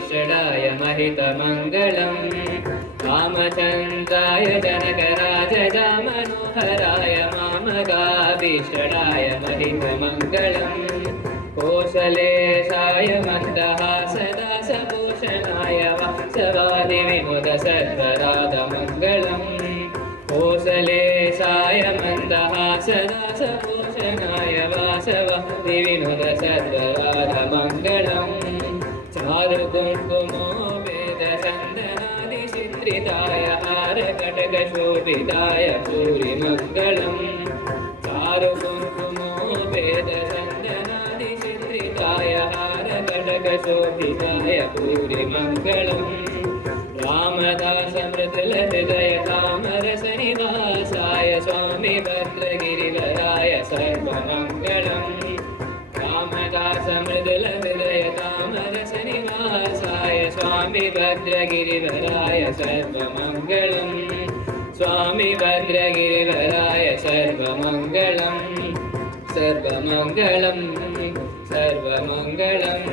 कामकाभीष्टाय महितमङ्गलम् रामचन्द्राय जनकराजजा Manoharrai मामकाभीष्टाय महितमङ्गलम् कोसलेशाय मन्दहासदासभूषणाय वासवादिविनुतसर्वराधमङ्गलम् कोसलेशाय मन्दहासदासभूषणाय वासवादिविनुतसर्वराधमङ्गलम् चारुकुङ्कुमोपेतचन्दनादिचित्रिताय हारकटकशोभिताय भूरिमङ्गलम् चारुकुङ्कुमोपेतचन्दनादिचित्रिताय हारकटकशोभिताय भूरिमङ्गलम् रामदासमृदुलहृदय तामरसनिवासाय स्वामी भद्रगिरिवराय सर्वमङ्गलम् रामदासमृदुलहृदय तामरसनिवासाय स्वामी भद्रगिरिवराय सर्वमङ्गलम् स्वामी भद्रगिरिवराय सर्वमङ्गलम् सर्वमङ्गलम् सर्वमङ्गलम्